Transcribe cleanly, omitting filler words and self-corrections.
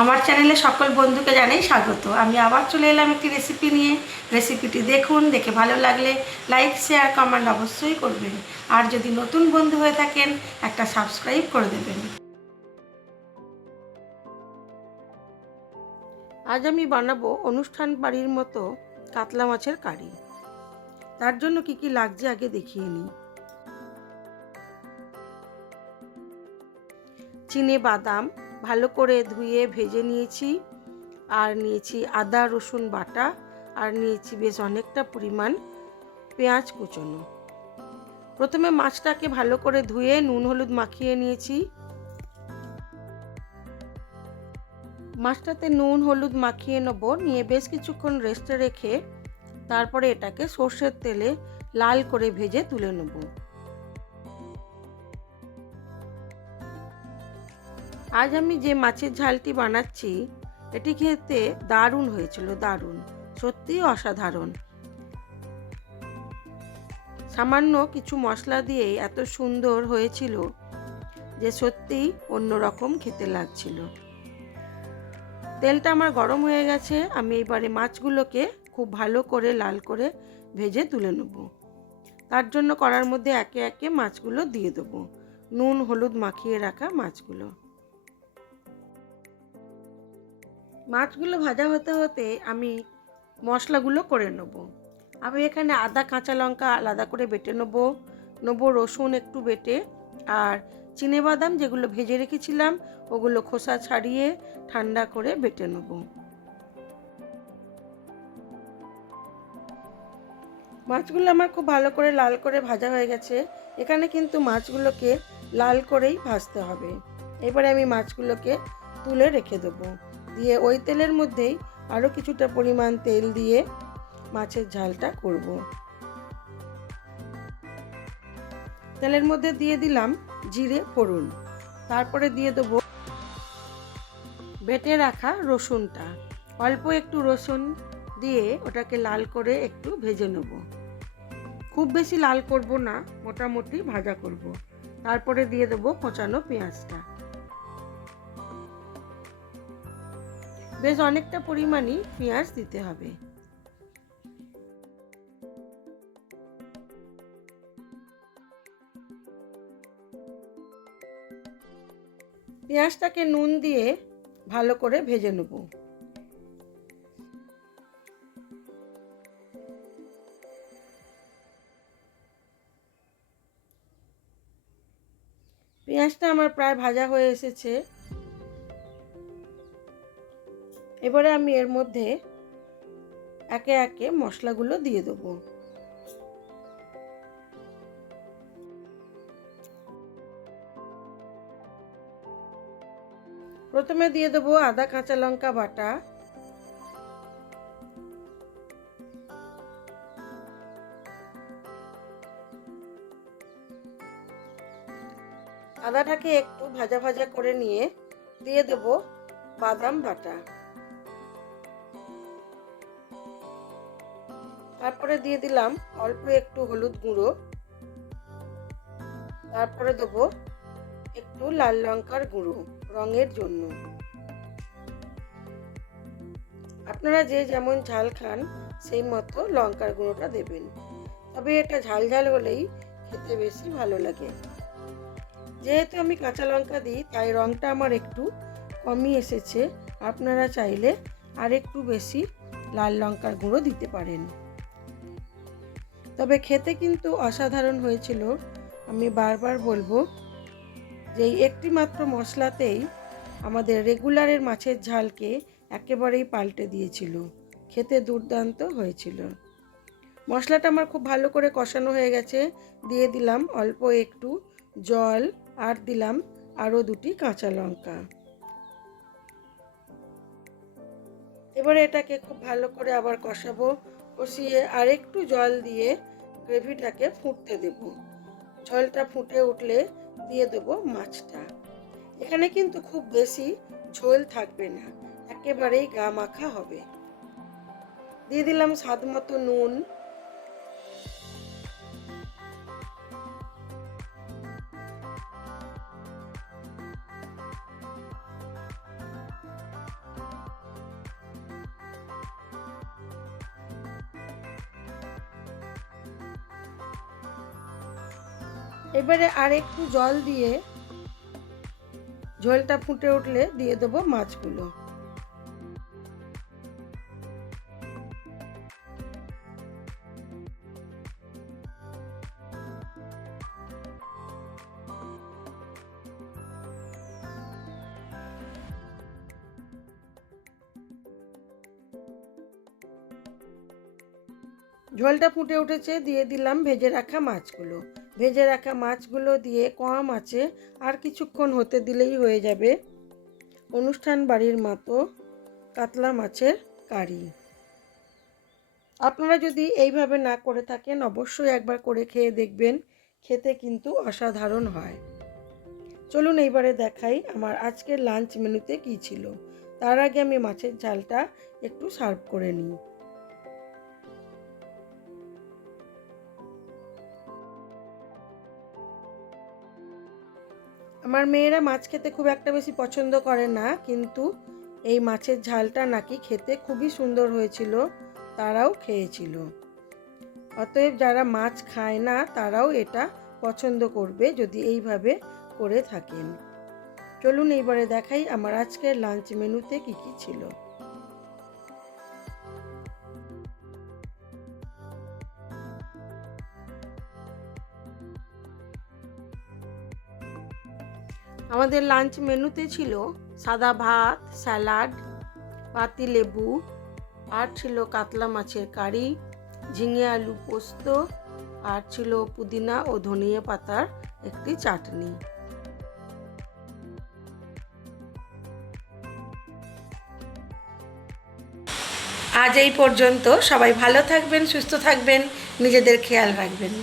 আমার চ্যানেলে সকল বন্ধুকে জানাই স্বাগত। আমি আবার চলে এলাম একটি রেসিপি নিয়ে। রেসিপিটি দেখুন, দেখে ভালো লাগলে লাইক শেয়ার কমেন্ট অবশ্যই করবেন। আর যদি নতুন বন্ধু হয়ে থাকেন একটা সাবস্ক্রাইব করে দেবেন। আজ আমি বানাবো অনুষ্ঠান বাড়ির মতো কাতলা মাছের কারি। তার জন্য কি কি লাগছে আগে দেখিয়ে নিই। চিনে বাদাম ভালো করে ধুয়ে ভেজে নিয়েছি, আর নিয়েছি আদা রসুন বাটা, আর নিয়েছি বেশ অনেকটা পরিমাণ পেঁয়াজ কুচোনো। প্রথমে মাছটাকে ভালো করে ধুয়ে নুন হলুদ মাখিয়ে নিয়েছি। মাছটাতে নুন হলুদ মাখিয়ে নেব, নিয়ে বেশ কিছুক্ষণ রেস্টে রেখে তারপরে এটাকে সর্ষের তেলে লাল করে ভেজে তুলে নেব। আজ আমি যে মাছের ঝালটি বানাচ্ছি এটি খেতে দারুণ হয়েছিল, দারুণ, সত্যিই অসাধারণ। সামান্য কিছু মশলা দিয়েই এত সুন্দর হয়েছিল যে সত্যিই অন্যরকম খেতে লাগছিল। তেলটা আমার গরম হয়ে গেছে, আমি এবারে মাছগুলোকে খুব ভালো করে লাল করে ভেজে তুলে নেব। তার জন্য কড়ার মধ্যে একে একে মাছগুলো দিয়ে দেবো, নুন হলুদ মাখিয়ে রাখা মাছগুলো। মাছগুলো ভাজা হতে হতে আমি মশলাগুলো করে নেব। আমি এখানে আদা কাঁচা লঙ্কা আলাদা করে বেটে নেবো রসুন একটু বেটে, আর চিনেবাদাম যেগুলো ভেজে রেখেছিলাম ওগুলো খোসা ছাড়িয়ে ঠান্ডা করে বেটে নেব। মাছগুলো আমার খুব ভালো করে লাল করে ভাজা হয়ে গেছে। এখানে কিন্তু মাছগুলোকে লাল করেই ভাজতে হবে। এবারে আমি মাছগুলোকে তুলে রেখে দেবো, দিয়ে ওই তেলের মধ্যেই আরও কিছুটা পরিমাণ তেল দিয়ে মাছের ঝালটা করব। তেলের মধ্যে দিয়ে দিলাম জিরে ফোড়ন, তারপরে দিয়ে দেবো বেটে রাখা রসুনটা। অল্প একটু রসুন দিয়ে ওটাকে লাল করে একটু ভেজে নেব, খুব বেশি লাল করব না, মোটামুটি ভাজা করব। তারপরে দিয়ে দেবো কোচানো পেঁয়াজটা। বেশ অনেকটা পরিমাণই পেঁয়াজ দিতে হবে। পেঁয়াজটাকে নুন দিয়ে ভালো করে ভেজে নেব। পেঁয়াজটা আমার প্রায় ভাজা হয়ে এসেছে। এবারে আমি এর মধ্যে একে একে মশলাগুলো দিয়ে দেবো। প্রথমে দিয়ে দেবো আদা কাঁচা লঙ্কা বাটা, আদাটাকে একটু ভাজা ভাজা করে নিয়ে দিয়ে দেবো বাদাম বাটা, তারপরে দিয়ে দিলাম অল্প একটু হলুদ গুঁড়ো, তারপরে দেবো একটু লাল লঙ্কার গুঁড়ো রঙের জন্য। আপনারা যে যেমন ঝাল খান সেই মতো লঙ্কার গুঁড়োটা দেবেন, তবে এটা ঝাল ঝাল হলেই খেতে বেশি ভালো লাগে। যেহেতু আমি কাঁচা লঙ্কা দিই তাই রঙটা আমার একটু কমই এসেছে, আপনারা চাইলে আর একটু বেশি লাল লঙ্কার গুঁড়ো দিতে পারেন। তবে খেতে কিন্তু অসাধারণ হয়েছিল। আমি বারবার বলবো যে এই একটি মাত্র মশলাতেই আমাদের রেগুলারের মাছের ঝালকে একেবারেই পাল্টে দিয়েছিল, খেতে দুর্দান্ত হয়েছিল। মশলাটা আমার খুব ভালো করে কষানো হয়ে গেছে, দিয়ে দিলাম অল্প একটু জল, আর দিলাম আরও দুটি কাঁচা লঙ্কা। এবারে এটাকে খুব ভালো করে আবার কষাবো, কষিয়ে আর একটু জল দিয়ে গ্রেভিটাকে ফুটতে দেব। ঝোলটা ফুটে উঠলে দিয়ে দেবো মাছটা। এখানে কিন্তু খুব বেশি ঝোল থাকবে না, একেবারেই গা মাখা হবে। দিয়ে দিলাম স্বাদ মতো নুন, এবারে আর একটু জল দিয়ে ঝোলটা ফুটে উঠলে দিয়ে দেবো মাছগুলো। ঝোলটা ফুটে উঠেছে, দিয়ে দিলাম ভেজে রাখা মাছগুলো। ভেজে রাখা মাছগুলো দিয়ে কম আঁচে আর কিছুক্ষণ হতে দিলেই হয়ে যাবে অনুষ্ঠান বাড়ির মতো কাতলা মাছের কারি। আপনারা যদি এইভাবে না করে থাকেন অবশ্যই একবার করে খেয়ে দেখবেন, খেতে কিন্তু অসাধারণ হয়। চলুন এইবারে দেখাই আমার আজকের লাঞ্চ মেনুতে কী ছিল। তার আগে আমি মাছের ঝালটা একটু সার্ভ করে নিই। আমার মেয়েরা মাছ খেতে খুব একটা বেশি পছন্দ করে না, কিন্তু এই মাছের ঝালটা নাকি খেতে খুবই সুন্দর হয়েছিল, তারাও খেয়েছিল। অতএব যারা মাছ খায় না তারাও এটা পছন্দ করবে যদি এইভাবে করে থাকেন। চলুন এইবারে দেখাই আমার আজকের লাঞ্চ মেনুতে কি কি ছিল। আমাদের লাঞ্চ মেনুতে ছিল সাদা ভাত, স্যালাড, পাতিলেবু, আর ছিল কাতলা মাছের কারি, ঝিঙে আলু পোস্ত, আর ছিল পুদিনা ও ধনিয়া পাতার একটি চাটনি। আজ এই পর্যন্ত। সবাই ভালো থাকবেন, সুস্থ থাকবেন, নিজেদের খেয়াল রাখবেন।